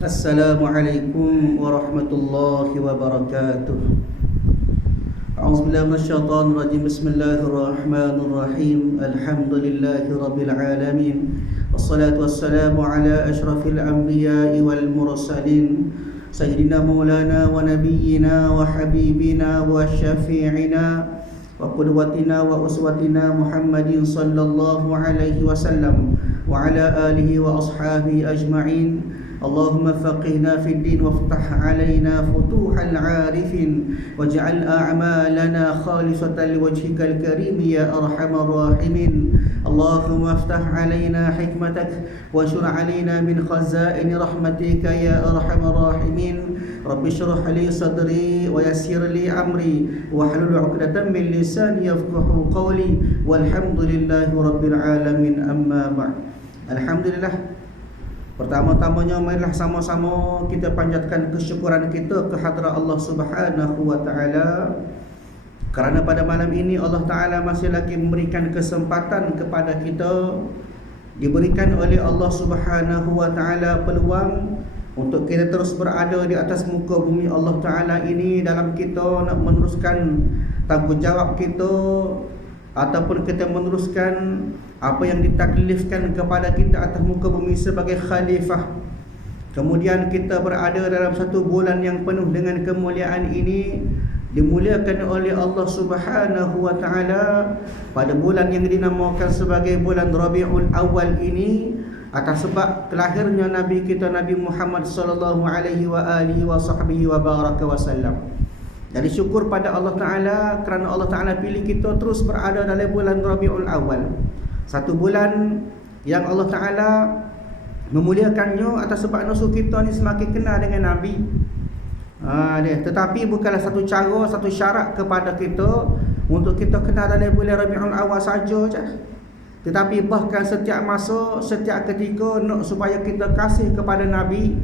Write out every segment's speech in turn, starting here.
Assalamualaikum warahmatullahi wabarakatuh. A'udzubillahi minasyaitonir rajim. Bismillahirrahmanirrahim. Alhamdulillahi rabbil alamin. Wassalatu wassalamu ala asyrafil anbiya'i wal mursalin. Sayyidina maulana wa nabiyyina wa habibina wa syafi'ina wa qudwatina wa uswatina Muhammadin sallallahu alaihi wasallam wa ala alihi wa ashabihi ajma'in. Allahumma faqihna fid din waftah alaina futuhal arifin waj'al a'malana khalisatan liwajhikal karim ya arhamar rahimin. Allahumma aftah alaina hikmatak wa shur alaina min khazain rahmatika ya arhamar rahimin. Rabbi shrah li sadri wa yassir li amri wahlul 'uqdatam min lisani yafqahu qawli walhamdulillahi rabbil alamin. Amma ba'd. Alhamdulillah. Pertama-tamanya marilah sama-sama kita panjatkan kesyukuran kita ke hadrat Allah Subhanahu wa taala, kerana pada malam ini Allah Taala masih lagi memberikan kesempatan kepada kita, diberikan oleh Allah Subhanahu wa taala peluang untuk kita terus berada di atas muka bumi Allah Taala ini, dalam kita nak meneruskan tanggungjawab kita ataupun kita meneruskan apa yang ditaklifkan kepada kita atas muka bumi sebagai khalifah. Kemudian kita berada dalam satu bulan yang penuh dengan kemuliaan ini, dimuliakan oleh Allah Subhanahu wa taala pada bulan yang dinamakan sebagai bulan Rabiul Awal ini, atas sebab kelahirnya Nabi kita Nabi Muhammad sallallahu alaihi wa alihi wa sahbihi wa baraka wasallam. Jadi syukur pada Allah Taala kerana Allah Taala pilih kita terus berada dalam bulan Rabiul Awal, satu bulan yang Allah Ta'ala memuliakannya atas sebab nafsu kita ni semakin kenal dengan Nabi. Tetapi bukanlah satu cara, satu syarat kepada kita untuk kita kenal dalam bulan Rabiul Awal saja je. Tetapi bahkan setiap masa, setiap ketika nak supaya kita kasih kepada Nabi,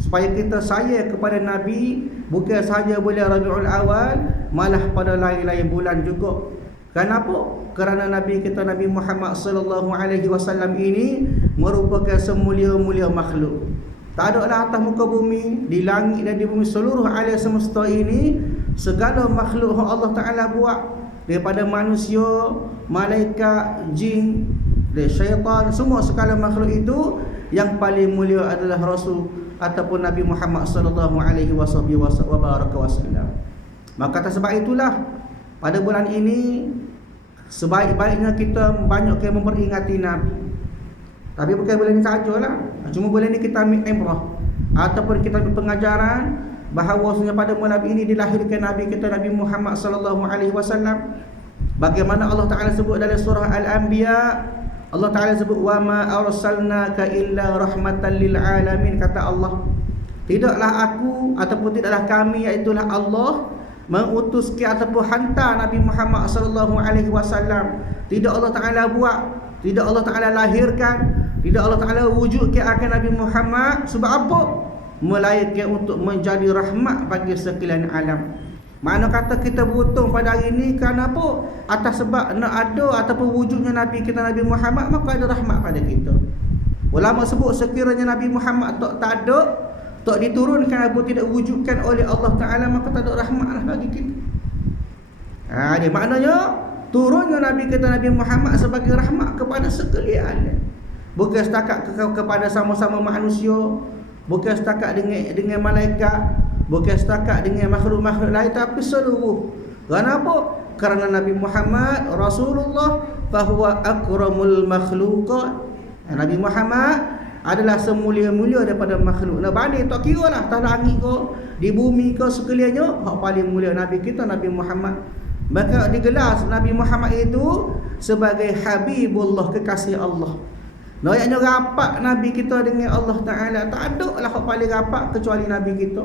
supaya kita sayang kepada Nabi, bukan sahaja bulan Rabiul Awal, malah pada lain-lain bulan juga. Kenapa? Kerana Nabi kita Nabi Muhammad sallallahu alaihi wasallam ini merupakan semulia-mulia makhluk. Tak ada lah atas muka bumi, di langit dan di bumi, seluruh alam semesta ini, segala makhluk yang Allah Taala buat, daripada manusia, malaikat, jin, dan syaitan, semua segala makhluk itu, yang paling mulia adalah Rasul ataupun Nabi Muhammad sallallahu alaihi wasallam. Maka atas sebab itulah pada bulan ini sebaik-baiknya kita banyak memperingati Nabi. Tapi bukan bulan ini sajalah, cuma bulan ini kita ambil imrah ataupun kita ambil pengajaran bahawasanya pada bulan ini dilahirkan Nabi kita Nabi Muhammad sallallahu alaihi wasallam. Bagaimana Allah Taala sebut dalam surah Al-Anbiya, Allah Taala sebut wa ma arsalnaka illa rahmatan lil alamin. Kata Allah, tidaklah aku ataupun tidaklah kami, iaitu Allah, mengutus ke ataupun hantar Nabi Muhammad sallallahu alaihi wasallam. Tidak Allah Taala buat, tidak Allah Taala lahirkan, tidak Allah Taala wujudkan akan Nabi Muhammad sebab apa? Melainkan untuk menjadi rahmat bagi sekalian alam. Mana kata kita beruntung pada hari ini kerana apa? Atas sebab nak ada ataupun wujudnya Nabi kita Nabi Muhammad, maka ada rahmat pada kita. Ulama sebut sekiranya Nabi Muhammad tak ada, tak diturunkan atau tidak wujudkan oleh Allah Ta'ala, maka tak ada rahmatlah bagi kita. Dia maknanya turunnya Nabi kita Nabi Muhammad sebagai rahmat kepada sekalian alam. Bukan setakat kepada sama-sama manusia, bukan setakat dengan malaikat, bukan setakat dengan makhluk-makhluk lain, tapi seluruh. Kenapa? Kerana Nabi Muhammad Rasulullah fahuwa akramul makhluqat. Nabi Muhammad adalah semulia-mulia daripada makhluk. Nah, banding tak kira lah tak langit ke, di bumi ke, sekaliannya hak paling mulia Nabi kita Nabi Muhammad. Maka digelar Nabi Muhammad itu sebagai Habibullah, kekasih Allah. Layaknya rapat Nabi kita dengan Allah Ta'ala, tak ada lah hak paling rapat kecuali Nabi kita.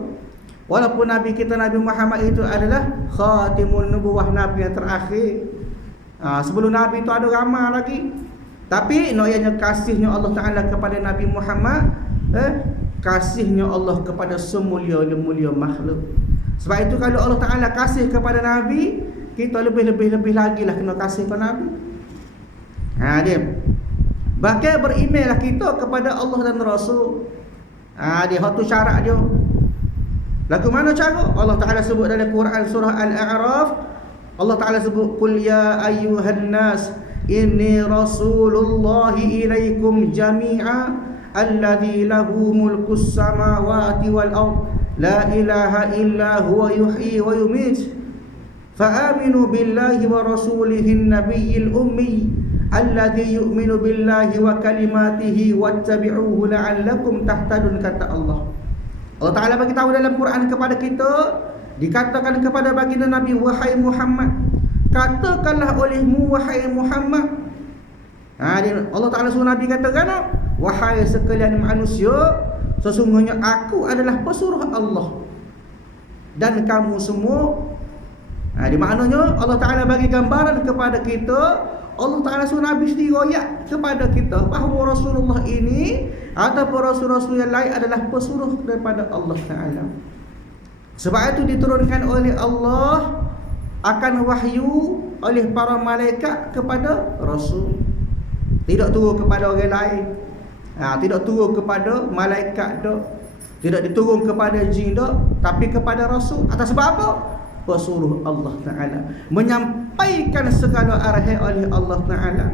Walaupun Nabi kita Nabi Muhammad itu adalah Khatimul Nubuwah, Nabi yang terakhir. Sebelum Nabi itu ada ramai lagi. Tapi noyanya kasihnya Allah Ta'ala kepada Nabi Muhammad, kasihnya Allah kepada semulia-mulia makhluk. Sebab itu kalau Allah Ta'ala kasih kepada Nabi, kita lebih-lebih lagi lah kena kasih kepada Nabi. Dia Bahkan berimailah kita kepada Allah dan Rasul. Dia satu syarat dia. Lagu mana cara? Allah Ta'ala sebut dalam Quran surah Al-A'raf. Allah Ta'ala sebut, qul ya ayyuhan nas inni rasulullahi ilaikum jami'a alladhi lahu mulkus samawati wal ard la ilaha illa huwa yuhyi wa yumit fa'aminu billahi wa rasulihin nabiyyil ummi alladhi yu'minu billahi wa kalimatihi wattabi'uhu la'allakum tahtadun, kata Allah. Allah Ta'ala bagi tahu dalam Quran kepada kita, dikatakan kepada baginda Nabi, wahai Muhammad, katakanlah olehmu wahai Muhammad. Allah Ta'ala suruh Nabi katakan, wahai sekalian manusia, sesungguhnya aku adalah pesuruh Allah dan kamu semua. Di maknanya Allah Ta'ala bagi gambaran kepada kita, Allah Ta'ala suruh Nabi sendiri royak kepada kita bahawa Rasulullah ini ataupun Rasul-Rasul yang lain adalah pesuruh daripada Allah Ta'ala. Sebab itu diturunkan oleh Allah akan wahyu oleh para malaikat kepada Rasul. Tidak turun kepada orang lain. Tidak turun kepada malaikat dak. Tidak diturun kepada jin dak, tapi kepada Rasul. Atas sebab apa? Pesuruh Allah Ta'ala, menyampaikan segala arahan oleh Allah Ta'ala.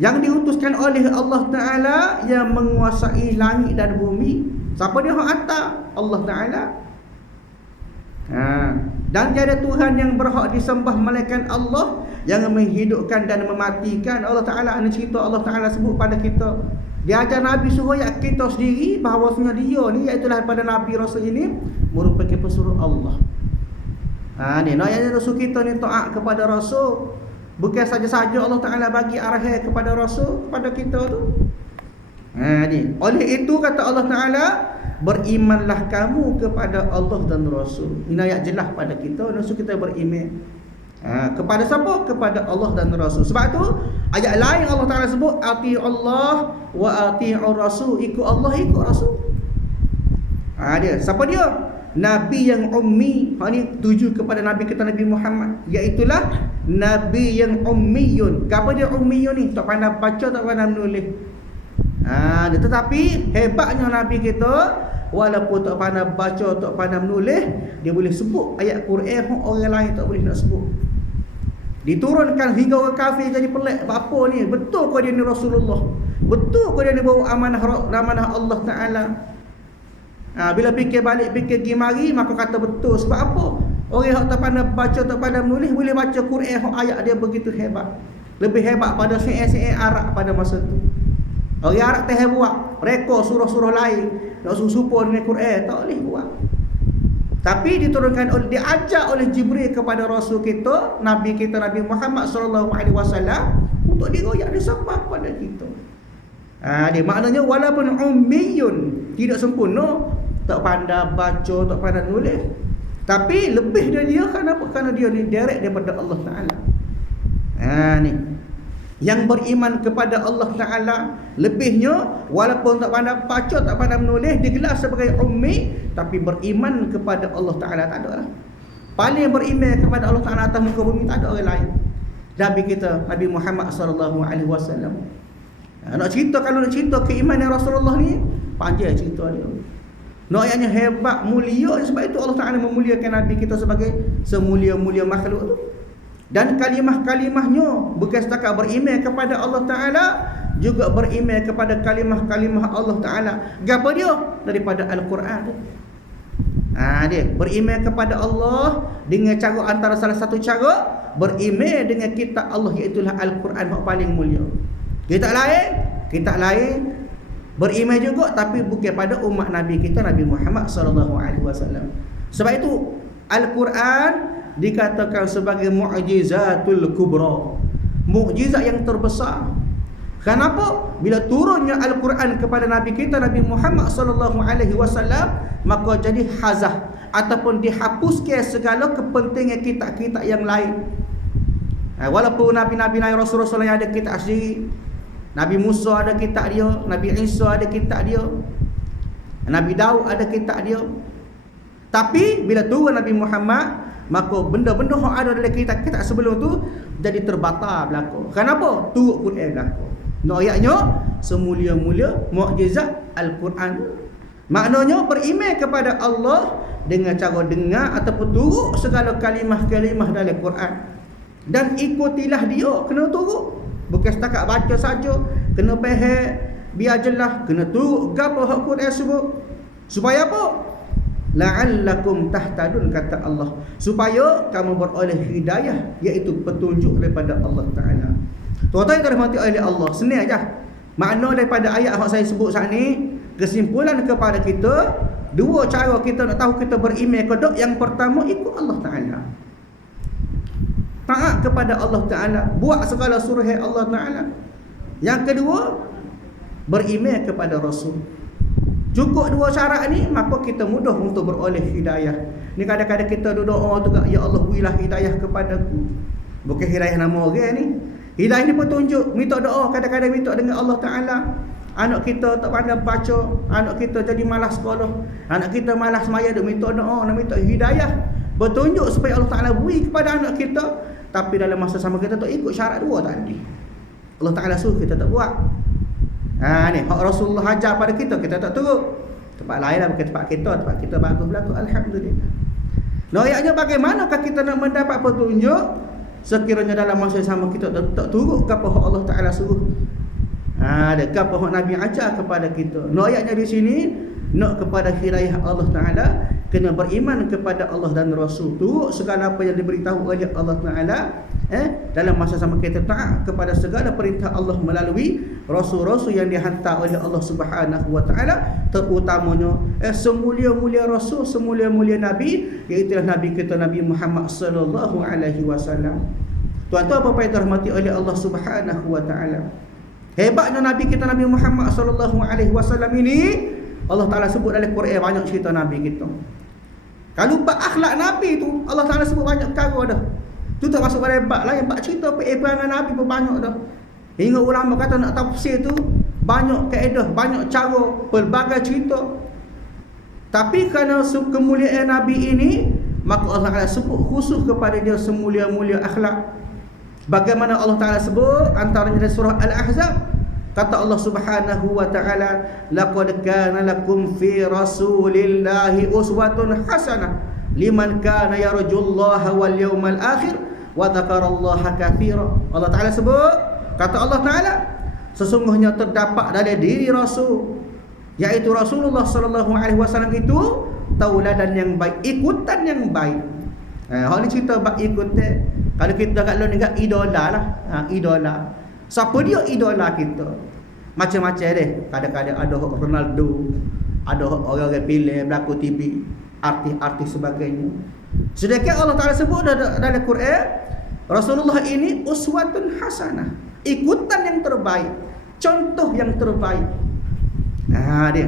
Yang diutuskan oleh Allah Ta'ala yang menguasai langit dan bumi. Siapa dia yang hantar? Allah Ta'ala. Dan tiada Tuhan yang berhak disembah melainkan Allah yang menghidupkan dan mematikan. Allah Ta'ala ada cerita, Allah Ta'ala sebut pada kita. Dia ajar Nabi suruh kita sendiri bahawasanya dia ni, iaitulah pada Nabi Rasul ini merupakan pesuruh Allah. Ni nak yang Rasul kita ni taat kepada Rasul. Bukan saja-saja Allah Ta'ala bagi arahan kepada Rasul kepada kita tu. Ni oleh itu kata Allah Ta'ala, berimanlah kamu kepada Allah dan Rasul. Ini ayat jelas pada kita, Rasul kita beriman. Kepada siapa? Kepada Allah dan Rasul. Sebab tu ayat lain Allah Ta'ala sebut, ati'ullah wa ati'ur Rasul. Ikut Allah, ikut Rasul. Dia siapa dia? Nabi yang ummi. Ini tuju kepada Nabi kita Nabi Muhammad, iaitulah Nabi yang ummiyun. Apa dia ummiyun ni? Tak pandai baca, tak pandai menulis. Tetapi hebatnya Nabi kita, walaupun tak pandai baca, tak pandai menulis, dia boleh sebut ayat Quran orang lain tak boleh nak sebut. Diturunkan hingga orang kafir jadi pelik. Apa ni? Betul ke dia ni Rasulullah? Betul ke dia ni bawa amanah Allah Ta'ala? Bila fikir balik, fikir pergi mari, maka kata betul. Sebab apa? Orang yang tak pandai baca, tak pandai menulis, boleh baca Quran, ayat dia begitu hebat. Lebih hebat pada syair-syair Arab pada masa tu. Orang Arab tak buat rekod surah-surah lain, nak suruh dengan Quran, tak boleh buat. Tapi diturunkan oleh, diajar oleh Jibril kepada Rasul kita, Nabi kita Nabi Muhammad SAW, untuk diroyak, disembah pada kita. Dia maknanya walaupun ummiyun, tidak sempurna, tak pandai baca, tak pandai nulis, tapi lebih dari dia. Kenapa? Kerana dia ni direct daripada Allah Ta'ala. Ni yang beriman kepada Allah Ta'ala, lebihnya walaupun tak pandai baca, tak pandai menulis, digelar sebagai ummi, tapi beriman kepada Allah Ta'ala. Tak ada lah. Paling beriman kepada Allah Ta'ala atas muka bumi, tak ada orang lain. Nabi kita Nabi Muhammad SAW. Nak cerita, kalau nak cerita keimanan Rasulullah ni, panjang cerita dia. Nak yang hebat, mulia. Sebab itu Allah Ta'ala memuliakan Nabi kita sebagai semulia-mulia makhluk tu. Dan kalimah-kalimahnya bukan setakat beriman kepada Allah Ta'ala, juga beriman kepada kalimah-kalimah Allah Ta'ala. Apa dia? Daripada Al-Quran. Dia beriman kepada Allah dengan cara, antara salah satu cara beriman dengan kitab Allah, iaitulah Al-Quran yang paling mulia. Kitab lain beriman juga, tapi bukan pada umat Nabi kita Nabi Muhammad SAW. Sebab itu Al-Quran dikatakan sebagai mu'jizatul kubra, mukjizat yang terbesar. Kenapa? Bila turunnya Al-Quran kepada Nabi kita Nabi Muhammad SAW, maka jadi hazah ataupun dihapuskan segala kepentingan kitab-kitab yang lain. Walaupun Nabi-Nabi lain, Rasul-Rasul yang ada kitab sendiri, Nabi Musa ada kitab dia, Nabi Isa ada kitab dia, Nabi Daud ada kitab dia. Tapi bila turun Nabi Muhammad, maka benda-benda yang ada dalam kitab-kitab sebelum tu jadi terbatal berlaku. Kenapa? Turut Quran berlaku. No ayatnya semulia-mulia mukjizat Al-Quran. Maknanya beriman kepada Allah dengan cara dengar ataupun turut segala kalimah-kalimah dalam Quran. Dan ikutilah dia, kena turut. Bukan setakat baca saja, kena faham, biar jelas, kena turut gapo hak Quran sebut. Supaya apa? La'allakum tahtadun, kata Allah, supaya kamu beroleh hidayah, iaitu petunjuk daripada Allah Ta'ala. Tuan-tuan yang dirahmati oleh Allah, senang aja. Makna daripada ayat yang saya sebut saat ni, kesimpulan kepada kita, dua cara kita nak tahu kita beriman ke tak. Yang pertama, ikut Allah Ta'ala, taat kepada Allah Ta'ala, buat segala suruh Allah Ta'ala. Yang kedua, beriman kepada Rasul. Cukup dua syarat ni, maka kita mudah untuk beroleh hidayah. Ni kadang-kadang kita doa tu, ya Allah berilah hidayah kepadaku. Bukan hidayah nama orang ni. Hidayah ni petunjuk, minta doa, kadang-kadang minta dengan Allah Ta'ala. Anak kita tak pandai baca, anak kita jadi malas sekolah, anak kita malas semaya, dia minta doa, nak minta hidayah, petunjuk supaya Allah Ta'ala beri kepada anak kita. Tapi dalam masa sama kita tak ikut syarat dua tadi. Allah Ta'ala suruh kita tak buat. Ni hak Rasulullah ajar pada kita, kita tak turut. Tempat lain lah, bukan tempat kita bagus berlaku, alhamdulillah. Ayatnya bagaimanakah kita nak mendapat petunjuk sekiranya dalam masa yang sama kita tak turut apa hak Allah Ta'ala suruh? Ada apa hak Nabi ajar kepada kita? Ayatnya di sini nak kepada hidayah Allah Ta'ala, kena beriman kepada Allah dan Rasul, turut segala apa yang diberitahu oleh Allah Ta'ala. Dalam masa sama kita taat kepada segala perintah Allah melalui Rasul-Rasul yang dihantar oleh Allah Subhanahu Wa Ta'ala. Terutamanya semulia-mulia Rasul, semulia-mulia Nabi, iaitu Nabi kita Nabi Muhammad Sallallahu Alaihi Wasallam. Tuan-tuan bapa yang dirahmati oleh Allah Subhanahu Wa Ta'ala, hebatnya Nabi kita Nabi Muhammad Sallallahu Alaihi Wasallam ini, Allah Ta'ala sebut dalam Quran banyak cerita Nabi kita. Kalau bab akhlak Nabi tu, Allah Ta'ala sebut banyak perkara dah. Tu tak masuk pada bab lain, bab cerita perangai Nabi pun banyak dah. Hingga ulama kata nak tafsir tu banyak kaedah, banyak cara, pelbagai cerita. Tapi kerana kemuliaan Nabi ini, maka Allah Ta'ala sebut khusus kepada dia semulia-mulia akhlak. Bagaimana Allah Ta'ala sebut antaranya dari surah Al-Ahzab, kata Allah Subhanahu Wa Ta'ala, laqad kana lakum fi rasulillahi uswatun hasanah liman kana yarjullaha wal yawmal akhir wa dzakarallaha katsira. Allah Ta'ala sebut, kata Allah Ta'ala, sesungguhnya terdapat dari diri Rasul, iaitu Rasulullah sallallahu alaihi wasallam itu tauladan yang baik, ikutan yang baik. Hal ni cerita bab ikutan. Kalau kita kat luar negara, idola lah. Idola. Siapa dia idola kita? Macam-macam deh. Kadang-kadang ada Ronaldo, ada orang-orang pilih berlaku TV, artis-artis sebagainya. Sedangkan Allah Ta'ala sebut dalam Quran, Rasulullah ini uswatun hasanah, ikutan yang terbaik, contoh yang terbaik. Dia.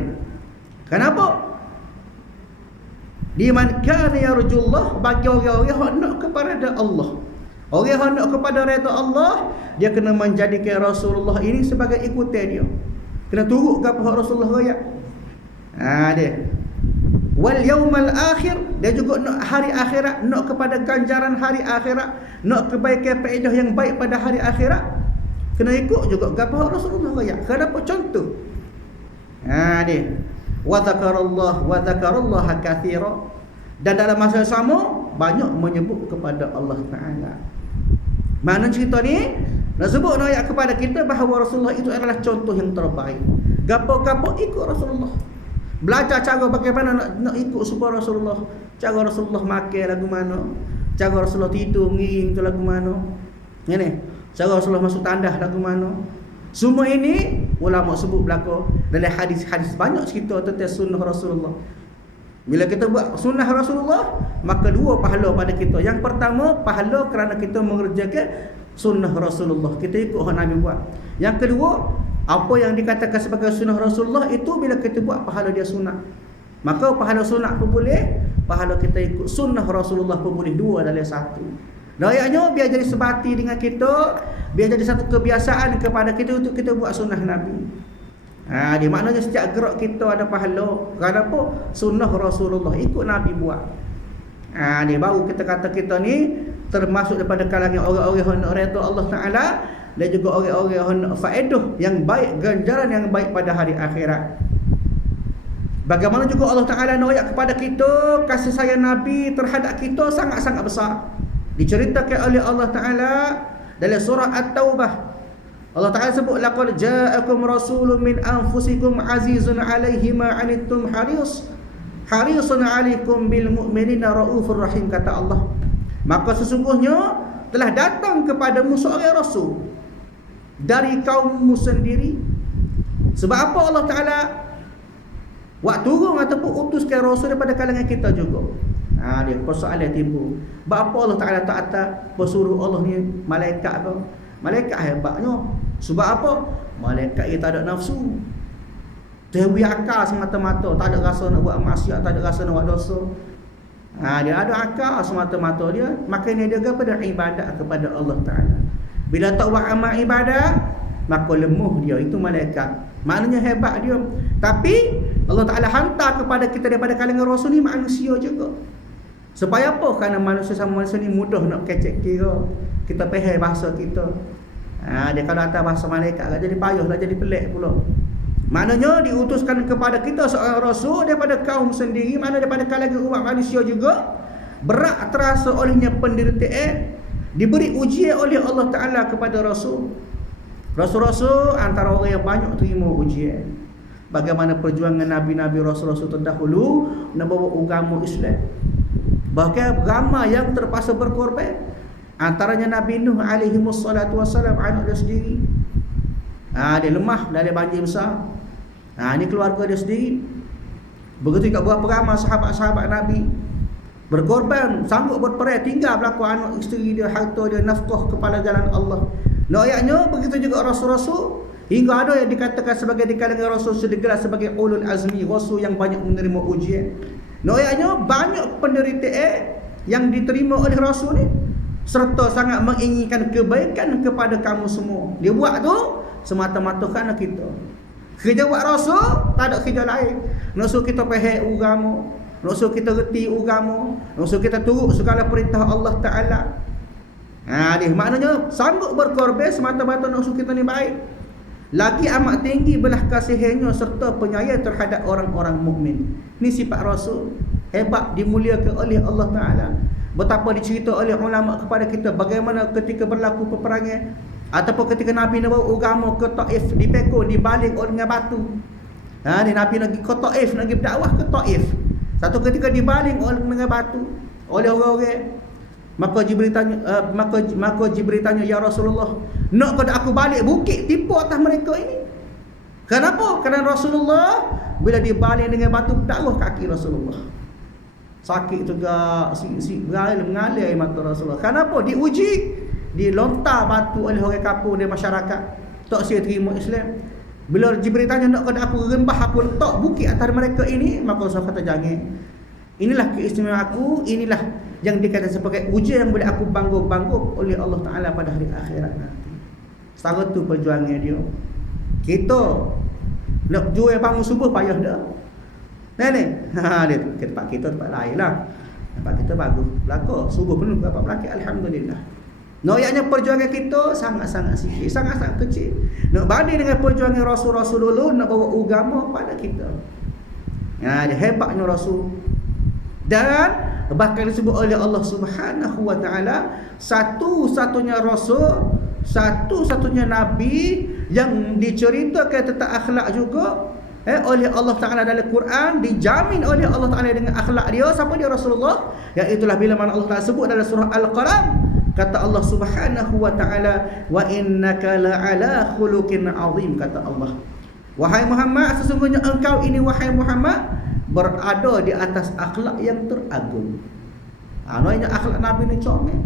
Kenapa? Di man kana yarjullah, bagi orang-orang yang nak kepada Allah, orang yang nak kepada redha Allah, dia kena menjadikan Rasulullah ini sebagai ikutan dia. Kena turut ke apa Rasulullah raya. Dia. Wal yaumal akhir, dia juga nak hari akhirat, nak kepada ganjaran hari akhirat, nak kebaikan faedah yang baik pada hari akhirat. Kena ikut juga ke apa Rasulullah raya. Kenapa contoh? Dia. Wa dzakarallaha katsira, dan dalam masa yang sama banyak menyebut kepada Allah Ta'ala. Mana cerita ni nak sebut ayat kepada kita bahawa Rasulullah itu adalah contoh yang terbaik. Gapo-gapo ikut Rasulullah. Belajar cara bagaimana nak ikut supaya Rasulullah. Cara Rasulullah makan lagu mana, cara Rasulullah tidur mengiring tu lagu mana, ni cara Rasulullah masuk tandas lagu mana. Semua ini ulama sebut belaka dalam hadis-hadis, banyak cerita tentang sunnah Rasulullah. Bila kita buat sunnah Rasulullah, maka dua pahala pada kita. Yang pertama, pahala kerana kita mengerjakan sunnah Rasulullah, kita ikut yang Nabi buat. Yang kedua, apa yang dikatakan sebagai sunnah Rasulullah itu bila kita buat pahala dia sunnah. Maka pahala sunnah pun boleh, pahala kita ikut sunnah Rasulullah pun boleh, dua dalam satu. Dayanya biar jadi sebati dengan kita, biar jadi satu kebiasaan kepada kita untuk kita buat sunnah Nabi. Dia maknanya setiap gerak kita ada pahala. Kenapa? Sunnah Rasulullah, ikut Nabi buat. Dia baru kita kata kita ni termasuk daripada kalangan orang-orang yang nak redha Allah Ta'ala, dan juga orang-orang faedah yang baik, ganjaran yang baik pada hari akhirat. Bagaimana juga Allah Ta'ala nak ayat kepada kita, kasih sayang Nabi terhadap kita sangat-sangat besar. Diceritakan oleh Allah Ta'ala dalam surah At-Taubah. Allah Ta'ala sebut, laqad ja'akum rasulun min anfusikum azizun 'alaihi ma 'anittum harisun 'alaikum bil mu'minina raufur rahim, kata Allah. Maka sesungguhnya telah datang kepadamu seorang rasul dari kaummu sendiri. Sebab apa Allah Ta'ala buat turun ataupun utuskan rasul daripada kalangan kita juga? Dia persoalan timbul. Sebab apa Allah Ta'ala tak bersuruh Allah ni malaikat ke? Malaikat hebatnya. Sebab apa? Malaikat dia tak ada nafsu, terwi akal semata-mata, tak ada rasa nak buat maksiat, tak ada rasa nak buat dosa. Dia ada akal semata-mata dia, makanya dia kepada ibadat kepada Allah Ta'ala. Bila tak buat amal ibadat, maka lemah dia. Itu malaikat, maknanya hebat dia. Tapi Allah Ta'ala hantar kepada kita daripada kalangan rasul ni manusia juga. Supaya apa? Kerana manusia sama manusia ni mudah nak kecek kira. Kita faham bahasa kita. Dia kalau atas bahasa malaikat jadi payah lah, jadi pelik pula. Maknanya diutuskan kepada kita seorang rasul daripada kaum sendiri, mana daripada kalangan umat manusia juga. Berat terasa olehnya penderitaan, diberi ujian oleh Allah Ta'ala kepada rasul. Rasul-rasul antara orang yang banyak terima ujian. Bagaimana perjuangan Nabi-Nabi, Rasul-Rasul terdahulu nak bawa agama Islam. Bahkan ramai yang terpaksa berkorban. Antaranya Nabi Nuh alaihi wassalatu wassalam, anak dia sendiri. Dia lemah dari banjir besar. Ini keluarga dia sendiri. Begitu juga berapa ramai sahabat-sahabat Nabi berkorban, sanggup berperang, tinggal belakang anak isteri dia, harta dia, nafkah kepala jalan Allah. Ayatnya begitu juga rasul-rasul, hingga ada yang dikatakan sebagai di kalangan rasul segelar sebagai ulul azmi, rasul yang banyak menerima ujian. Ayatnya banyak penderitaan yang diterima oleh rasul ni, serta sangat menginginkan kebaikan kepada kamu semua. Dia buat tu semata-mata kerana kita. Kerja buat rasul, tak ada kerja lain. Nak suruh kita faham agama, nak suruh kita reti agama, nak suruh kita turut segala perintah Allah Ta'ala. Dia maknanya sanggup berkorban semata-mata nak suruh kita ni baik. Lagi amat tinggi belah kasihnya serta penyayang terhadap orang-orang mukmin. Ini sifat rasul, hebat, dimuliakan oleh Allah Ta'ala. Betapa dicerita oleh ulama kepada kita bagaimana ketika berlaku peperangan ataupun ketika Nabi nak bawa agama ke Taif, dipekor, dibaling oleh dengan batu. Ni Nabi nak pergi ke Taif, nak pergi berdakwah ke Taif. Satu ketika dibaling oleh dengan batu oleh orang-orang. Maka Jibril tanya, ya Rasulullah, nak ke aku balik bukit tipu atas mereka ini? Kenapa? Kerana Rasulullah bila dibaling dengan batu berdakwah kaki Rasulullah. Sakit juga, mengalir air mata Rasulullah. Kenapa? Diuji, dilontar batu oleh orang kampung dan masyarakat, tak saya terima Islam. Bila Jibril tanya, nak kena aku rembah, aku letak bukit atas mereka ini, maka Rasulullah kata, jangan. Inilah keistimewaan aku, inilah yang dikatakan sebagai ujian yang boleh aku bangga-bangga oleh Allah Ta'ala pada hari akhirat nanti. Setara tu perjuangan dia. Kita nak jual bangun subuh payah dah. Dia tempat kita tempat lain lah. Tempat kita bagus, belakang subuh penuh dapat belakang, alhamdulillah. Ayatnya perjuangan kita sangat-sangat sikit, sangat-sangat kecil. Nak banding dengan perjuangan rasul-rasul dulu nak bawa agama pada kita. Dia hebatnya rasul. Dan bahkan disebut oleh Allah Subhanahu wa Ta'ala, satu-satunya rasul, satu-satunya nabi yang diceritakan tentang akhlak juga oleh Allah Ta'ala dalam Quran, dijamin oleh Allah Ta'ala dengan akhlak dia. Siapa dia? Rasulullah. Iaitulah bila mana Allah Ta'ala sebut dalam surah Al-Qalam, kata Allah Subhanahu wa Ta'ala, wa innaka la'ala khuluqin azim, kata Allah, wahai Muhammad, sesungguhnya engkau ini wahai Muhammad berada di atas akhlak yang teragung. Namanya akhlak Nabi ni comel.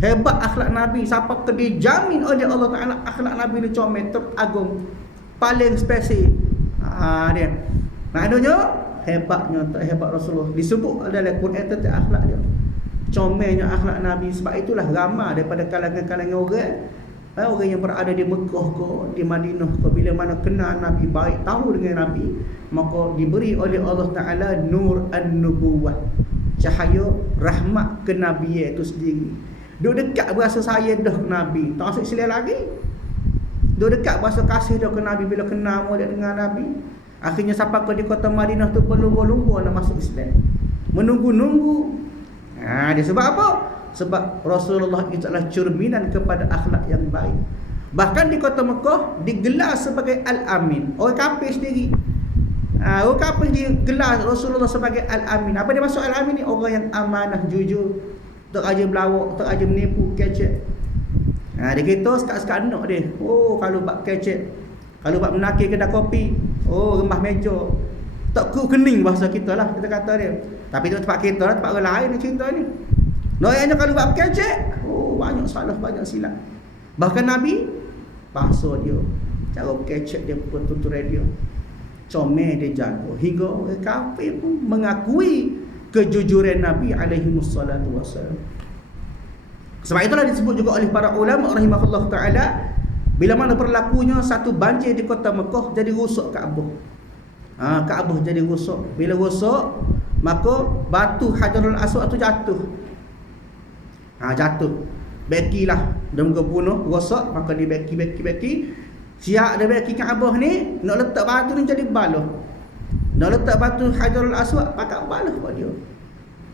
Hebat akhlak Nabi, siapa ke dijamin oleh Allah Ta'ala akhlak Nabi ni comel, teragung, paling spesifik. Dia maknanya hebatnya, tak hebat Rasulullah. Disebut dalam Quran tentang akhlak dia, comelnya akhlak Nabi. Sebab itulah ramai daripada kalangan-kalangan orang yang berada di Mekah ke, di Madinah ke, bila mana kenal Nabi baik, tahu dengan Nabi, maka diberi oleh Allah Ta'ala nur an-nubuwah, cahaya rahmat kenabian itu sendiri. Duduk dekat berasa saya dah Nabi, tak rasa silap lagi. Duk dekat bahasa kasih dia ke Nabi. Bila kenal dia dengan Nabi, akhirnya sampai ke di kota Madinah tu berlumba-lumba nak masuk Islam. Menunggu-nunggu. Dia sebab apa? Sebab Rasulullah itu adalah cerminan kepada akhlak yang baik. Bahkan di kota Mekah digelar sebagai Al-Amin. Orang kafir sendiri. Orang kafir digelar Rasulullah sebagai Al-Amin. Apa dia maksud Al-Amin ni? Orang yang amanah, jujur, tak aja belawak, tak aja menipu, kecek. Dia kata sekat-sekat nak dia. Oh, kalau bab kecek, kalau bab menakir kedai kopi, oh, remah meja, tak ku kening bahasa kita lah, kita kata dia. Tapi tu tempat kita lah, tempat orang lain ni cerita ni. Noyanya kalau bab kecek, oh, banyak salah, banyak silap. Bahkan Nabi bahasa dia, cara kecek dia, pertuturan dia, comel dia jaga, hingga orang kafir pun mengakui kejujuran Nabi alaihi wassalatu wassalam. Sebab itulah disebut juga oleh para ulama rahimahullah ta'ala, bila mana berlakunya satu banjir di kota Mekah, jadi rosak Kaabah. Kaabah jadi rosak. Bila rosak, maka batu Hajarul Aswad tu jatuh. Jatuh. Bekilah. Dia muka bunuh, rosak, maka dia beki. Siap dia beki Kaabah ni, nak letak batu ni jadi balah. Nak letak batu Hajarul Aswad, pakai balah buat dia.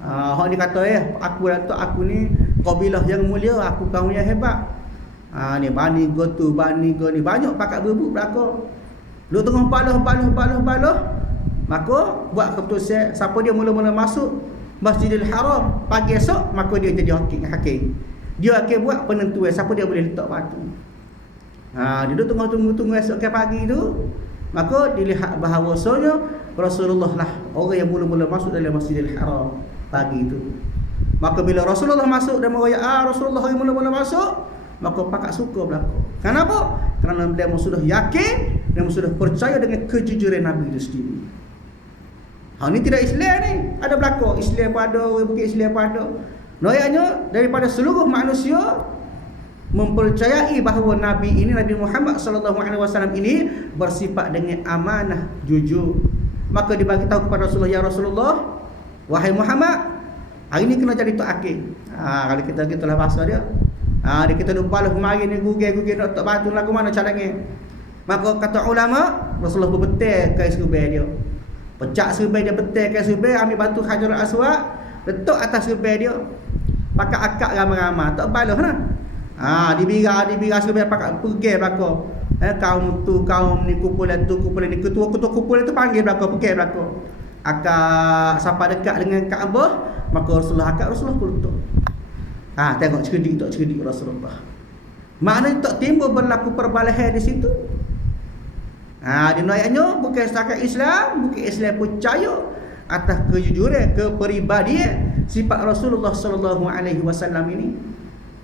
Orang ni kata, aku letak aku ni kabilah yang mulia, aku kaum yang hebat. Ni Bani Gotu, Bani Go ni banyak pakat berebut belakang. Lu tengah balah. Maka buat keputusan, siapa dia mula-mula masuk Masjidil Haram pagi esok, maka dia jadi hakim. Dia akan buat penentuan siapa dia boleh letak batu. Dia tengah tunggu esok ke pagi tu, maka dilihat bahawasanya Rasulullah lah orang yang mula-mula masuk dalam Masjidil Haram pagi tu. Maka bila Rasulullah masuk dan meraya, Rasulullah yang mula-mula masuk, maka pakak suka berlaku. Kenapa? Kerana dia sudah yakin, dia sudah percaya dengan kejujuran Nabi itu sendiri. Ni tidak Islam ni. Ada berlaku Islam pun ada, orang bukit Islam pun ada. Noyaknya daripada seluruh manusia mempercayai bahawa Nabi ini, Nabi Muhammad sallallahu alaihi wasallam ini bersifat dengan amanah, jujur. Maka dibagi tahu kepada Rasulullah, ya Rasulullah, wahai Muhammad, hari ni kena jadi tok akil. Kalau kita lah bahasa dia. Dia kita duk balas kemari ni gugil nak tak batu lagu mana caranya. Maka kata ulama, Rasulullah berbetul kai serbai dia. Pecah serbai dia, betul kai serbai, ambil batu Hajarul Aswad, letak atas serbai dia. Pakai akak ramai-ramai, tak balas nah. Dibira serbai pakai pergi belakang. Kaum ni kumpulan ni, ketua kumpulan tu panggil belakang, pergi belakang. Akak sampai dekat dengan Kaabah, maka Rasulullah putus. Tengok cerdik Rasulullah. Maknanya tak timbul berlaku perbalahan di situ. Dinayaknya bukan setakat Islam, bukan Islam percaya atas kejujuran, kepribadian sifat Rasulullah sallallahu alaihi wasallam ini.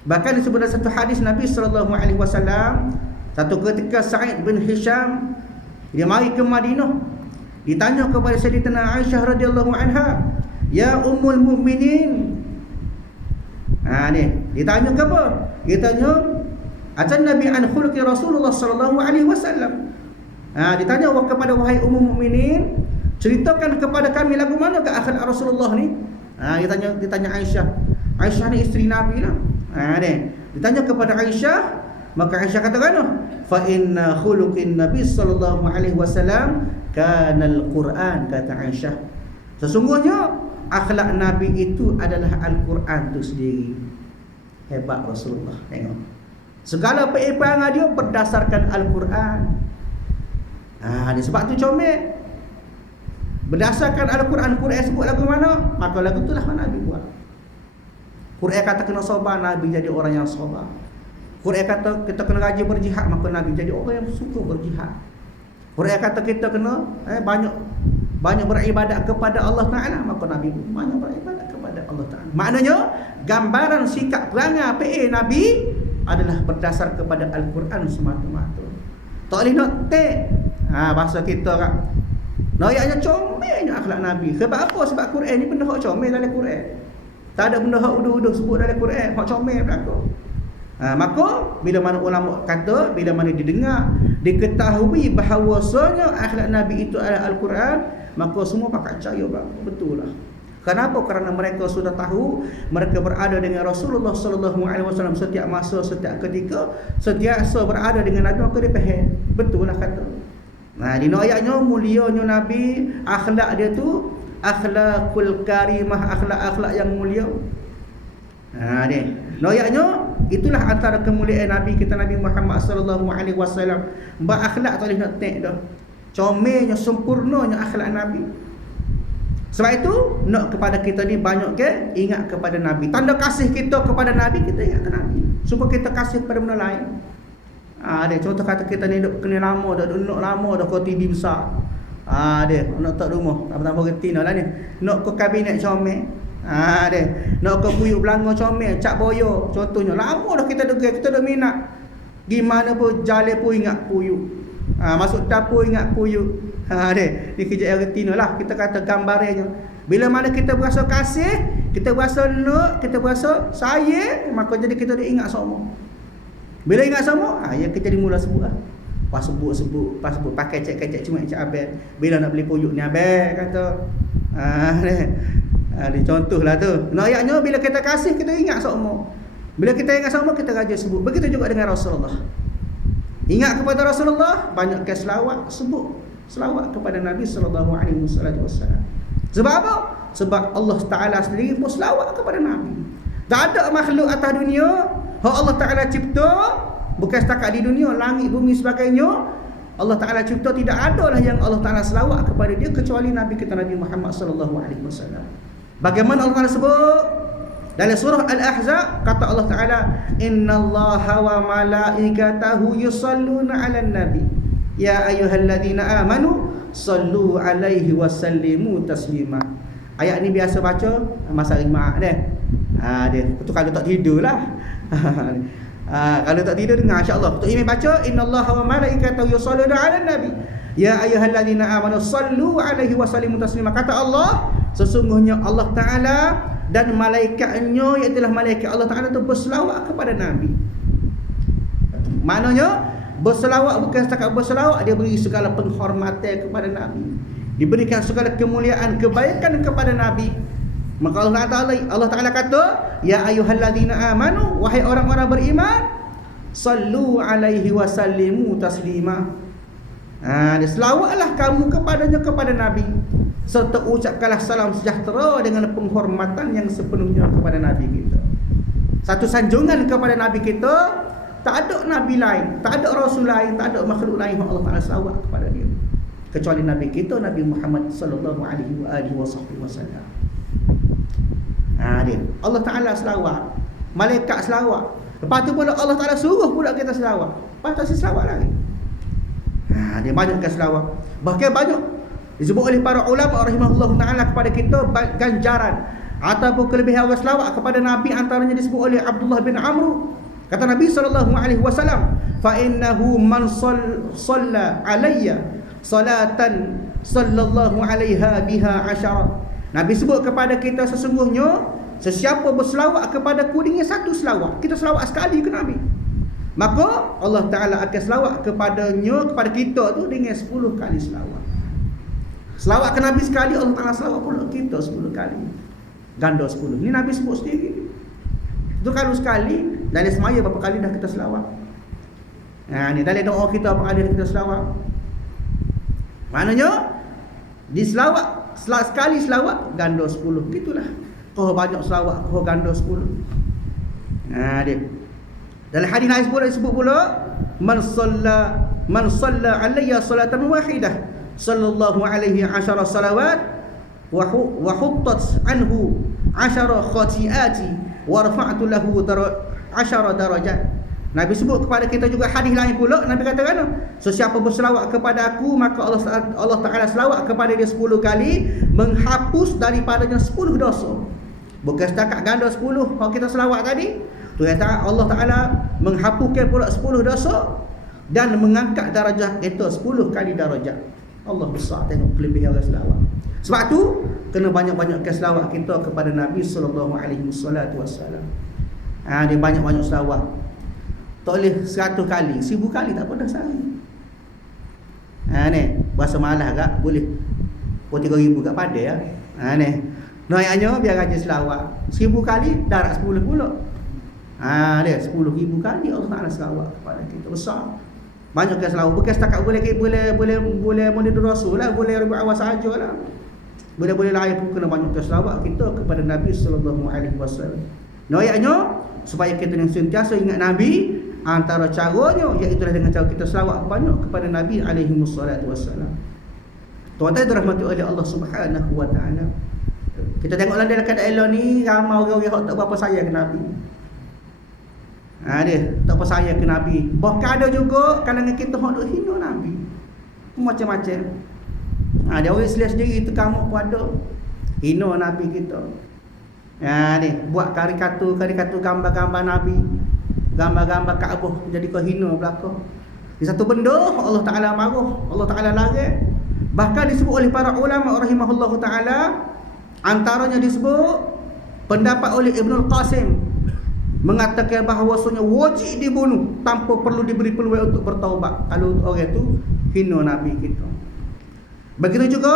Bahkan disebut dalam satu hadis Nabi sallallahu alaihi wasallam, satu ketika Sa'id bin Hisham dia mari ke Madinah, ditanya kepada Sayyidatina Aisyah radhiyallahu anha, ya ummul mukminin. Ni ditanya ke apa? Dia tanya acan Nabi an khuluqi Rasulullah sallallahu alaihi wasallam. Ditanya kepada wahai ummul mukminin, ceritakan kepada kami lagu mana ke akhlak Rasulullah ni. Ditanya Aisyah. Aisyah ni isteri Nabi lah. Ni ditanya kepada Aisyah, maka Aisyah katakan, fa inna khuluqin Nabi sallallahu alaihi wasallam kana al-Quran, kata Aisyah. Sesungguhnya akhlak Nabi itu adalah Al-Quran itu sendiri. Hebat Rasulullah. Tengok, segala peperangan dia berdasarkan Al-Quran. Sebab tu comel. Berdasarkan Al-Quran, Quran sebut lagu mana, maka lagu itulah Nabi buat. Quran kata kena sabar, Nabi jadi orang yang sabar. Quran kata kita kena rajin berjihad, maka Nabi jadi orang yang suka berjihad. Quran kata kita kena banyak beribadat kepada Allah Ta'ala, maka Nabi pun banyak beribadat kepada Allah Ta'ala. Maknanya gambaran sikap perangai PA Nabi adalah berdasar kepada Al-Quran semata-mata. Tak boleh nak bahasa kita kan. Noyaknya comelnya akhlak Nabi. Sebab apa? Sebab Quran ni benda hak comel dalam Quran. Tak ada benda hak uduh-uduh sebut dalam Quran, hak comel belakang. Maka bila mana ulama kata, bila mana didengar, diketahui bahawasanya akhlak Nabi itu adalah Al-Quran, maka semua pakat percaya betul lah. Kenapa? Kerana mereka sudah tahu mereka berada dengan Rasulullah sallallahu alaihi wasallam setiap masa, setiap ketika, sentiasa berada dengan Nabi, maka dia faham. Betul lah kata. Nah, di ayatnya mulianya Nabi, akhlak dia tu akhlakul karimah, akhlak-akhlak yang mulia. Ha ni. Ayatnya itulah antara kemuliaan Nabi kita, Nabi Muhammad sallallahu alaihi wasallam. Berakhlak tak boleh nak tek dah. Comelnya, sempurnanya akhlak Nabi. Sebab itu nak kepada kita ni banyak ke ingat kepada Nabi. Tanda kasih kita kepada Nabi, kita ingat ke Nabi. Supaya kita kasih kepada benda lain. Dia contoh kata kita ni duk kena lama dah, duk nak lama dah kau TV besar. Dia nak tak rumah, tambah-tambah retina lah ni. Nak ke kabinet comel. Dia nak ke buyuk belanga comel, cak boyo contohnya. Lama dah kita degil, kita dah minat. Gimana pun jalan pun ingat puyuk. Masuk dapur ingat puyuk. Dia ni kerja retina lah, kita kata gambarnya. Bila mana kita berasa kasih, kita berasa nak, kita berasa sayang, maka jadi kita dah ingat semua. Bila ingat semua, ya kita jadi mula sebut lah. Pas sebut pakai cek-cek cuma cek abel. Bila nak beli puyuk ni abel kata. Dia contohlah tu. Nak ayatnya bila kita kasih, kita ingat semua. Bila kita ingat semua, kita rajin sebut. Begitu juga dengan Rasulullah. Ingat kepada Rasulullah, banyak ke selawat, sebut selawat kepada Nabi sallallahu alaihi wasallam. Sebab apa? Sebab Allah Taala sendiri pun selawat kepada Nabi. Tak ada makhluk atas dunia yang Allah Taala cipta, bukan setakat di dunia, langit, bumi sebagainya. Allah Taala cipta, tidak ada lah yang Allah Taala selawat kepada dia kecuali Nabi kita, Nabi Muhammad sallallahu alaihi wasallam. Bagaimana Allah Taala sebut? Dalam surah Al-Ahzab kata Allah Taala, "Innallaha wa malaikatahu yusalluna 'alan nabi. Ya ayyuhalladzina amanu sallu 'alaihi wa sallimu taslima." Ayat ni biasa baca masa rimak dia. Dia tu kalau tak tidur lah. Kalau tak tidur dengar insya-Allah. Tok Imam baca, "Innallaha wa malaikatahu yusalluna 'alan nabi. Ya ayyuhalladzina amanu sallu 'alaihi wa sallimu taslima." Kata Allah, sesungguhnya Allah Taala dan malaikatnya, iaitu malaikat Allah Ta'ala tu berselawat kepada Nabi. Maknanya berselawat bukan setakat berselawat, dia beri segala penghormatan kepada Nabi, diberikan segala kemuliaan, kebaikan kepada Nabi. Maka Allah Ta'ala kata, "Ya ayyuhalladzina amanu," wahai orang-orang beriman, "sallu alaihi wa sallimu taslima." Selawatlah kamu kepadanya, kepada Nabi, serta ucapkanlah salam sejahtera dengan penghormatan yang sepenuhnya kepada Nabi kita. Satu sanjungan kepada Nabi kita. Tak ada Nabi lain, tak ada Rasul lain, tak ada makhluk lain yang Allah Ta'ala selawat kepada dia kecuali Nabi kita, Nabi Muhammad sallallahu alaihi wasallam. Dia Allah Ta'ala selawat, malaikat selawat, lepas tu pula Allah Ta'ala suruh pula kita selawat, lepas tu selawat lagi. Dia banyakkan selawat. Bahkan banyak disebut oleh para ulama rahimahullah ta'ala kepada kita ganjaran ataupun kelebihan selawat kepada Nabi. Antaranya disebut oleh Abdullah bin Amr. Kata Nabi SAW, "Fa innahu man shalla alayya salatan sallallahu alaiha biha asyara." Nabi sebut kepada kita, sesungguhnya sesiapa berselawat kepadaku dengan satu selawat, kita selawat sekali ke Nabi, maka Allah Ta'ala akan selawat kepadanya, kepada kita tu dengan 10 kali selawat. Selawat ke Nabi sekali, Allah Ta'ala selawat pula kita 10 kali. Ganda 10. Ni Nabi sebut sendiri. Itu kalau sekali, dalam semaya berapa kali dah kita selawat. Ni dalam doa kita berapa kali dah kita selawat. Maknanya di selawat, sekali selawat ganda 10. Gitulah. Kau banyak selawat, kau ganda 10. Dia. Dalam hadis lain disebut pula, man salla alayya salatan wahidah sallallahu alaihi asyara salawat wa huttat anhu asyara khati'ati wa rafa'tu lahu asyara darajat. Nabi sebut kepada kita juga hadis lain pula, Nabi katakan, sesiapa berselawat kepada aku, maka Allah Ta'ala selawat kepada dia 10 kali, menghapus daripadanya 10 dosa. Bukan setakat ganda 10 kalau kita selawat tadi, tu kata Allah Ta'ala menghapuskan pula 10 dosa dan mengangkat darjah kita 10 kali darjah. Allah besar tengok kelebihan orang selawat. Sebab tu kena banyak-banyakkan selawat kita kepada Nabi sallallahu alaihi wasallam. Dia banyak-banyak selawat. Tak boleh 100 kali, 1000 kali tak apa dah sehari. Ni bahasa malas agak boleh pun 3000 kat padai ya. Ni Noyaknya biar rajin selawat 1000 kali darat 10 pula. Dia 10,000 kali Allah Taala selawat kepada kita. Besar. Banyak ke selawat. Bukan setakat boleh Maulid Rasul lah, boleh Rabiul Awal sajalah. Boleh lain pun kena banyak ke selawat kita kepada Nabi sallallahu alaihi wasallam. Noyaknya supaya kita yang sentiasa ingat Nabi, antara caranya iaitu dengan cara kita selawat banyak kepada Nabi alaihi wassalam. Tuan-tuan dirahmati oleh Allah Subhanahu wa taala. Kita tengoklah dalam keadaan ni ramai orang yang tak berapa sayang ke Nabi. Dia tak berapa sayang ke Nabi. Bahkan ada juga kalangan kita hok duk hina Nabi. Macam-macam. Ada orang Islam sendiri terkamuk pun ada. Hina Nabi kita. Ni buat karikatur gambar-gambar Nabi. Gambar-gambar Kaabah jadi kau hina belaka. Di satu benda Allah Taala marah, Allah Taala larang. Bahkan disebut oleh para ulama rahimahullahu taala, antaranya disebut pendapat oleh Ibnul Qasim mengatakan bahawasanya wajib dibunuh tanpa perlu diberi peluang untuk bertaubat kalau orang itu hina Nabi kita. Begitu juga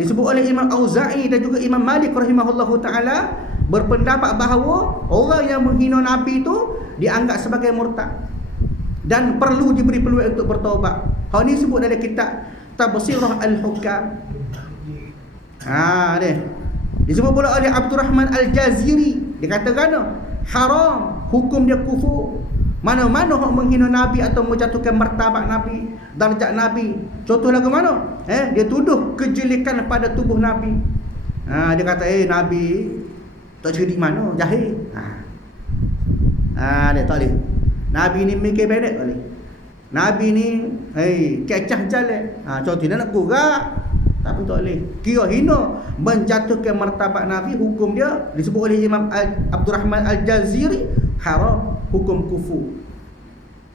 disebut oleh Imam Auza'i dan juga Imam Malik rahimahullahu taala berpendapat bahawa orang yang menghina Nabi itu dianggap sebagai murtad dan perlu diberi peluang untuk bertaubat. Hal ini disebut dalam kitab Tabsirah Al-Hukam. Dia disebut pula oleh Abdurrahman Al-Jaziri, dia katakan haram, hukum dia kufur. Mana-mana orang menghina Nabi atau menjatuhkan martabat Nabi, darjat Nabi. Contoh lagu mana? Dia tuduh kejelekan pada tubuh Nabi. Dia kata Nabi tak cerdik mana, jahil. Dia tak boleh. Nabi ni mikir pendek tak boleh. Nabi ni kecah jalan. Contohnya nak kurak, tapi tak boleh. Kira hina menjatuhkan martabat Nabi, hukum dia disebut oleh Imam Abdurrahman Al-Jaziri haram, hukum kufur.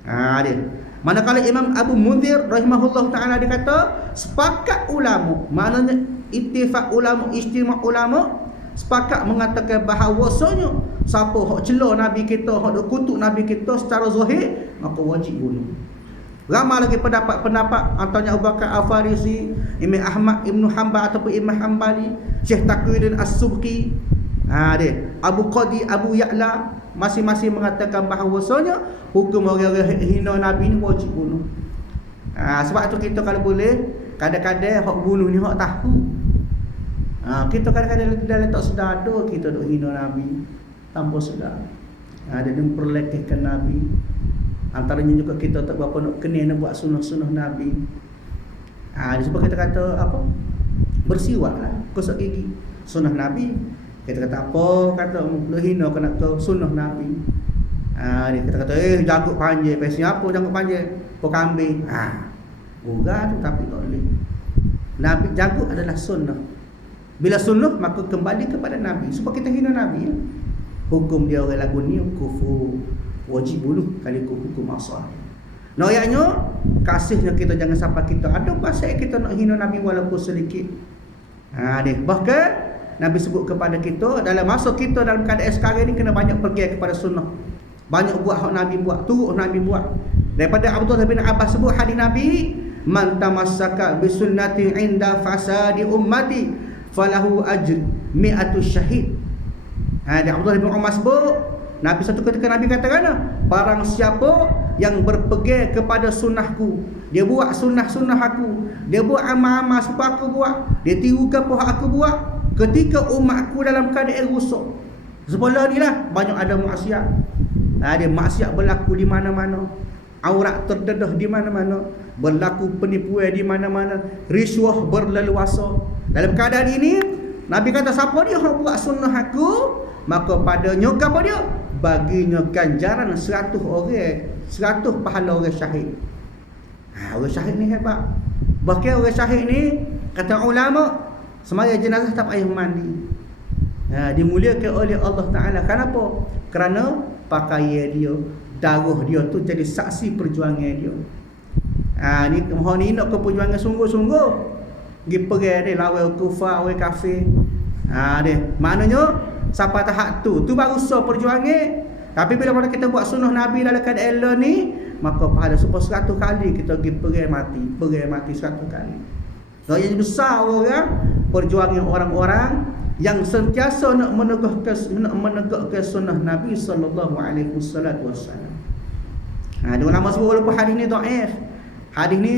Dia. Manakala Imam Abu Munzir rahimahullah taala dia kata sepakat ulama, maknanya ittifaq ulama, ijtima' ulama sepakat mengatakan bahawasanya siapa hak celah Nabi kita, hak duk kutuk Nabi kita secara zahir, maka wajib bunuh. Ramai lagi pendapat antaranya Abu Bakar Al-Farisi, Imam Ahmad Ibn Hanbal ataupun Imam Hanbali, Syekh Taqiyuddin As-Subki, dia Abu Qadi, Abu Ya'la, masing-masing mengatakan bahawasanya hukum orang-orang hina Nabi ni wajib bunuh. Sebab tu kita kalau boleh kadang-kadang hak bunuh ni hak tahu. Kita kadang-kadang dalam tak sedar ada kita duk hina Nabi tanpa sedar. Dia memperlekehkan Nabi. Antaranya juga kita tak berapa nak kena nak buat sunnah-sunnah Nabi. Disebab kita kata apa? Bersiwaklah, gosok gigi. Sunnah Nabi. Kita kata apa? Kata lu hina kena ke sunnah Nabi. Kita kata janggut panjang, pasal apa janggut panjang? Pok kambing. Gurau tu tapi tak boleh. Nabi janggut adalah sunnah. Bila sunnah maka kembali kepada Nabi. Sebab kita hina Nabi, hukum dia orang lagu ni kufur, wajib bunuh kali hukum asal. Noyaknya kasihnya kita jangan sampai kita ada pasal kita nak hina Nabi walaupun sedikit. Bahkan Nabi sebut kepada kita dalam masa kita dalam keadaan sekarang ni kena banyak pergi kepada sunnah. Banyak buat hak Nabi buat, turut Nabi buat. Daripada Abdullah bin Abbas sebut hadis Nabi, man tamassaka bi sunnati inda fasadi ummati falahu ajr mi'atu syahid. Abdullah bin Umar sebut, Nabi satu ketika Nabi katakan, barang siapa yang berpegang kepada sunnahku, dia buat sunnah-sunnah aku, dia buat amal-amal supaya aku buat, dia tirukan apa aku buat ketika umatku dalam keadaan rusak. Sebelah ni lah banyak ada maksiat. Dia maksiat berlaku di mana-mana, aurat terdedah di mana-mana, berlaku penipuan di mana-mana, riswah berleluasa. Dalam keadaan ini Nabi kata siapa dia yang buat sunnah aku, maka padanya apa dia? Baginya ganjaran 100 orang, 100 pahala orang syahid. Orang syahid ni hebat. Bahkan orang syahid ni kata ulama semaya jenazah tak payah mandi. Dimuliakan oleh Allah Ta'ala. Kenapa? Kerana pakaian dia, darah dia tu jadi saksi perjuangan dia. Ni nak ke perjuangan sungguh-sungguh, pergi perang dia lawan kufar, lawan kafir. Dia maknanya sampai tahap tu baru sah perjuangan. Tapi bila mana kita buat sunnah Nabi dalam keadaan ni, maka pahala 100 kali kita pergi perang mati 100 kali. Yang besar orang perjuangan orang-orang yang sentiasa nak menegakkan sunnah Nabi sallallahu alaihi wasallam. Ada ulama sebut walaupun hadis ni dhaif. Hadis ni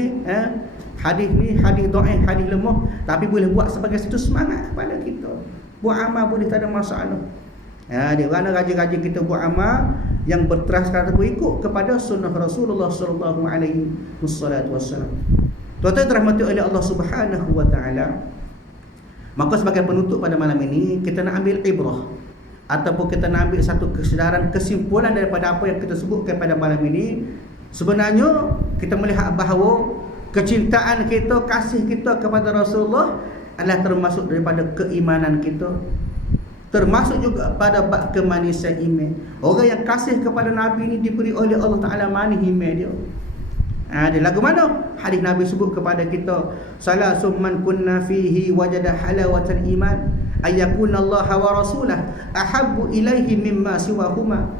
hadis dhaif, hadis lemah, tapi boleh buat sebagai satu semangat kepada kita. Buat amal boleh, tak ada masalah. Dia mana rajin-rajin kita buat amal yang berteraskan ataupun ikut kepada sunnah Rasulullah sallallahu alaihi wasallam. Tuan-tuan dirahmati oleh Allah Subhanahu wa taala. Maka sebagai penutup pada malam ini, kita nak ambil ibrah ataupun kita nak ambil satu kesedaran, kesimpulan daripada apa yang kita sebutkan pada malam ini. Sebenarnya kita melihat bahawa kecintaan kita, kasih kita kepada Rasulullah adalah termasuk daripada keimanan kita, termasuk juga pada bab kemanisan iman. Orang yang kasih kepada Nabi ini diberi oleh Allah Ta'ala manis iman dia. Dia lagu mana? Hadis Nabi sebut kepada kita, salasum man kunna fihi wajada halawatal iman ayyakuna Allah wa rasulah ahabbu ilaihi mimma siwahuma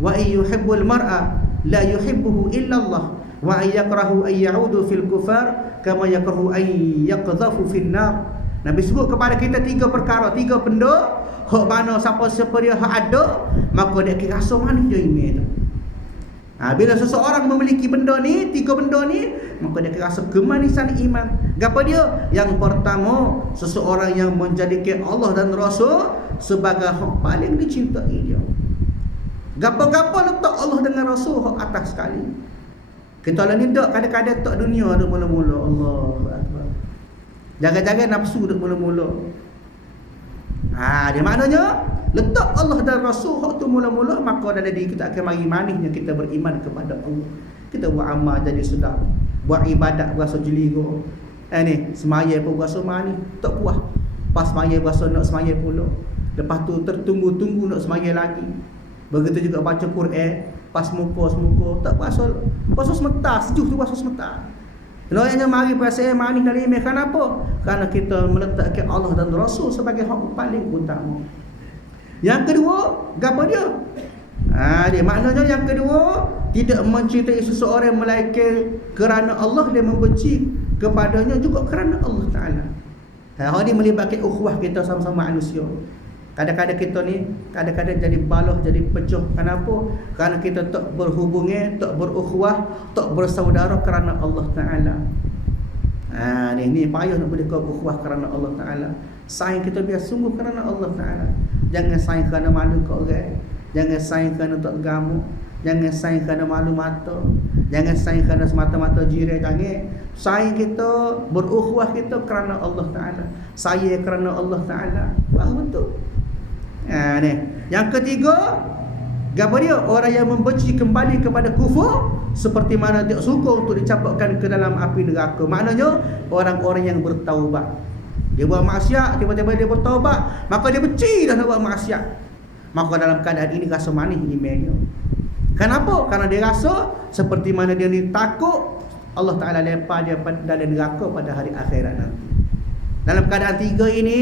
wa ayyuhibbul mar'a la yuhibbuhu illa Allah wa ayyakrahu ay ya'udu fil kufar kama yakrahu ay yaqdhafu fin nar. Nabi sebut kepada kita tiga perkara, tiga benda hak mana siapa dia hak ada, maka dia kira rasa manis dia iman tu. Bila seseorang memiliki benda ni, tiga benda ni, maka dia rasa kemanisan iman. Apa dia? Yang pertama, seseorang yang menjadikan Allah dan Rasul sebagai hak paling dicintai dia. Gapa-gapa letak Allah dengan Rasul hak atas sekali. Kita lah ni tak kadang-kadang tak dunia dah mula-mula. Allahu Akbar. Jangan-jangan nafsu dah mula-mula. Dia maknanya letak Allah dan Rasul hak tu mula-mula, maka dalam diri kita akan mari manisnya kita beriman kepada Allah. Kita buat amal jadi sedap, buat ibadat berasa jeliga. Ni semaya pun berasa manis, tak puas. Pas semaya berasa nak semaya pula. Lepas tu tertunggu-tunggu nak semaya lagi. Begitu juga baca Quran, pas muka tak puasa semetar, sejuk tu puasa semetar. Lainnya mari perasaan manis dari iman. Kenapa? Kerana kita meletakkan Allah dan Rasul sebagai hak paling utama. Yang kedua, apa dia? Dia maknanya yang kedua, tidak mencintai seseorang melainkan kerana Allah, dia membenci kepadanya juga kerana Allah Ta'ala. Hal ini melibatkan ukhuwah kita sama-sama manusia. Kadang-kadang kita ni jadi balah, jadi pecah. Kenapa? Kerana kita tak berhubungan, tak berukhuwah, tak bersaudara kerana Allah Ta'ala. Ni payah nak boleh kau ukhuwah kerana Allah Ta'ala. Sayang kita biar sungguh kerana Allah Ta'ala. Jangan sayang kerana malu kau orang. Jangan sayang kerana tak gamuk. Jangan sayang kerana malu mata. Jangan sayang kerana semata-mata jiran. Jangan. Sayang kita, berukhuwah kita kerana Allah Ta'ala. Sayang kerana Allah Ta'ala. Baru betul. Ni. Yang ketiga, apa dia? Orang yang membenci kembali kepada kufur seperti mana dia suka untuk dicampakkan ke dalam api neraka. Maknanya orang-orang yang bertaubat. Dia buat maksiat, tiba-tiba dia bertaubat, maka dia benci dah nak buat maksiat. Maka dalam keadaan ini rasa manis imannya. Kenapa? Kerana dia rasa seperti mana dia ni takut Allah Ta'ala lepas dia dalam neraka pada hari akhirat nanti. Dalam keadaan tiga ini